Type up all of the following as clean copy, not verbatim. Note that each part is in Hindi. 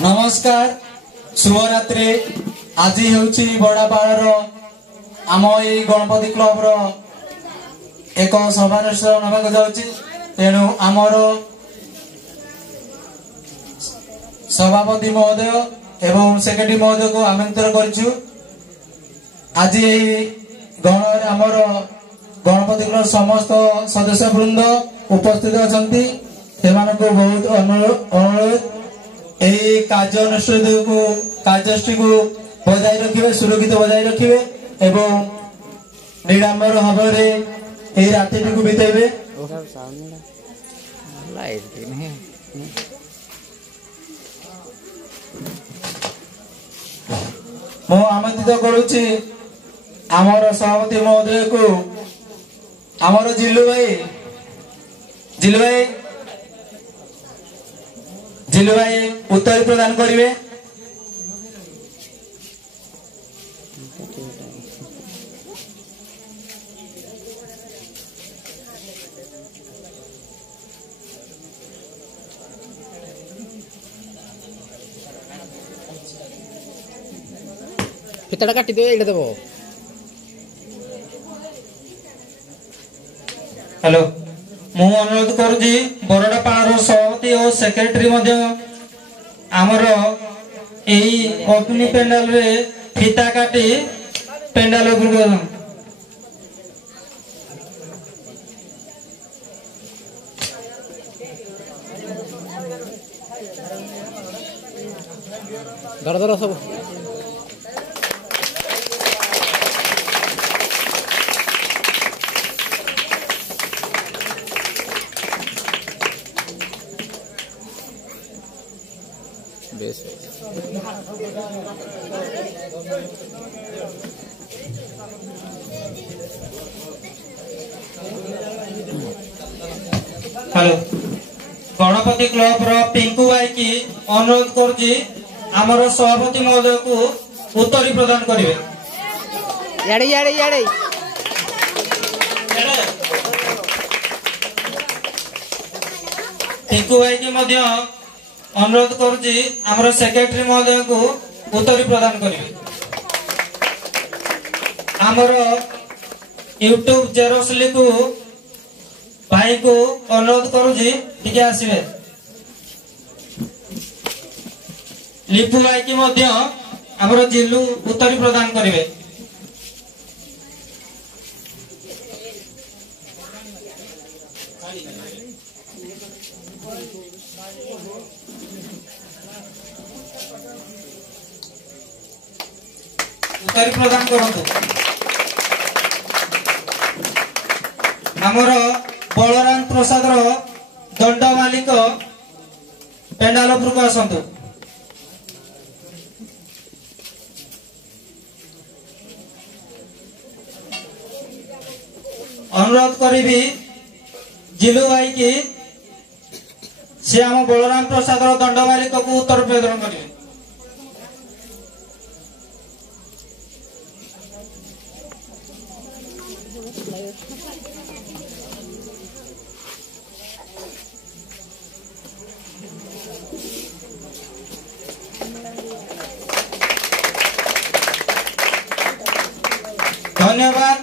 नमस्कार शुभरात्रि। आज हूँ बड़ापाड़ आम ये गणपति क्लब रो एक सभानुष्ठान नाक जाऊँगी। तेणु आमर सभापति महोदय एवं सेक्रेटरी महोदय को आमंत्रण करूँ। आज गण आमर गणपति क्लब समस्त सदस्य वृंद उपस्थित अच्छा बहुत अनुरोध यही कार्यश्री को बजाय रखिए, सुरक्षित बजाय रखिए एवं निरांबर भाव में राति को बितेबे। मु आमंत्रित करुच्ची आमर सभापति महोदय को आमर जिल्लू भाई उत्तर प्रदान करेंगे। फिताटा काटी दे एटा देबो। हेलो मु अनुरोध करुची बरडापाड़ सभापति और सेक्रेटरी आमर यही अग्नि पेंडाल रे फीता काटी पेंडाल धर धर सब बेस हेलो गणपति क्लब रो पिंकू भाई की अनुरोध करुची आमर सभापति महोदय को उत्तरी प्रदान करेंगे। याडे याडे याडे पिंकू भाई की अनुरोध करुची आमर सेक्रेटरी महोदय को उत्तरी प्रदान करेंगे। आमर यूट्यूब जेरोसली को भाई को अनुरोध करुची टिके आसवे। लिपू भाई की आमर जिल्लू उत्तरी प्रदान करेंगे। उत्तरी प्रदान करंतु। आमर बलराम प्रसाद दंड मालिक पेंडालपुर को आसतु। अनुरोध करी जिलू भाई की से आम बलराम प्रसाद दंड मालिक को उत्तर प्रदान करेंगे। धन्यवाद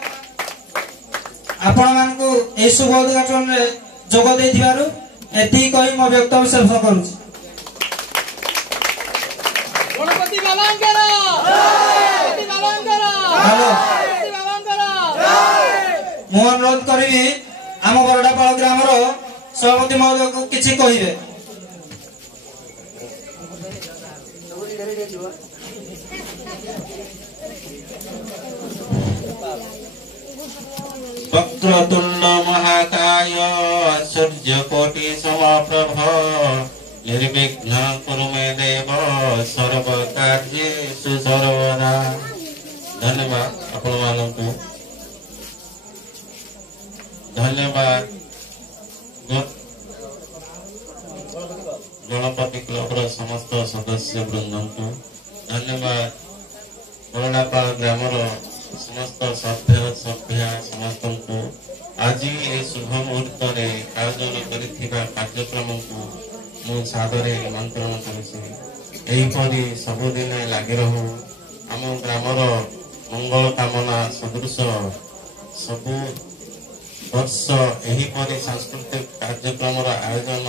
आपण मानकु ए शुभ उद्घाटन रे जोग देथिबारु एति कहि मो व्यक्तव्य शेष करूछि। गणपति बाबांकर गणपति बाबांकर गणपति बाबांकर मु अनुरोध करिवि आम बरडापाड़ ग्राम रो सभापति महोदय को किछि कहिबे। वक्रतुंड महाकाय सूर्यकोटि समप्रभ निर्विघ्न कुरु मे देव सर्वकार्येषु सर्वदा। धन्यवाद आपण मानकु धन्यवाद गणपति क्लब रो समस्त सदस्य वृंद को धन्यवाद। बरडापाड़ ग्राम समस्त सभ्य समस्त को ଆଜି ଏ ଶୁଭ ମୁହୂର୍ତ୍ତରେ ଆୟୋଜନ କରିଥିବା କାର୍ଯ୍ୟକ୍ରମକୁ ମୁଁ ସାଦରେ ନିମନ୍ତ୍ରଣ କରୁଛି। ଏହିପରି ସବୁଦିନେ ଲାଗି ରହୁ। ଆମ ଗ୍ରାମର ମଙ୍ଗଳ କାମନା ସଦୃଶ ସବୁ ବର୍ଷ ଏହିପରି ସାଂସ୍କୃତିକ କାର୍ଯ୍ୟକ୍ରମର ଆୟୋଜନ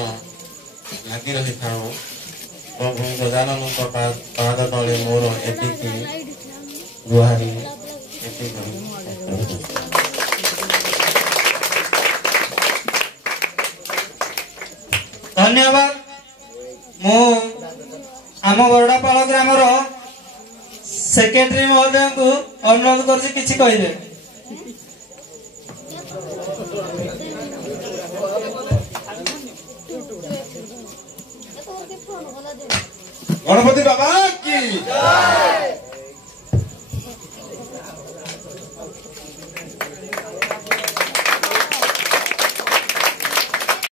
ଲାଗି ରହିଥାଉ। ପ୍ରଭୁ ଗଜାନନଙ୍କ ପାଦ ତଳେ ମୋର ଏତିକି ଗୁହାରି। ଧନ୍ୟବାଦ। ମୁଁ ଆମ ବରଡ଼ାପାଳ ଗ୍ରାମର ସେକ୍ରେଟାରୀ ମହୋଦୟଙ୍କୁ ଅନୁରୋଧ କରୁଛି କିଛି କହିବେ। गणपति बाबा की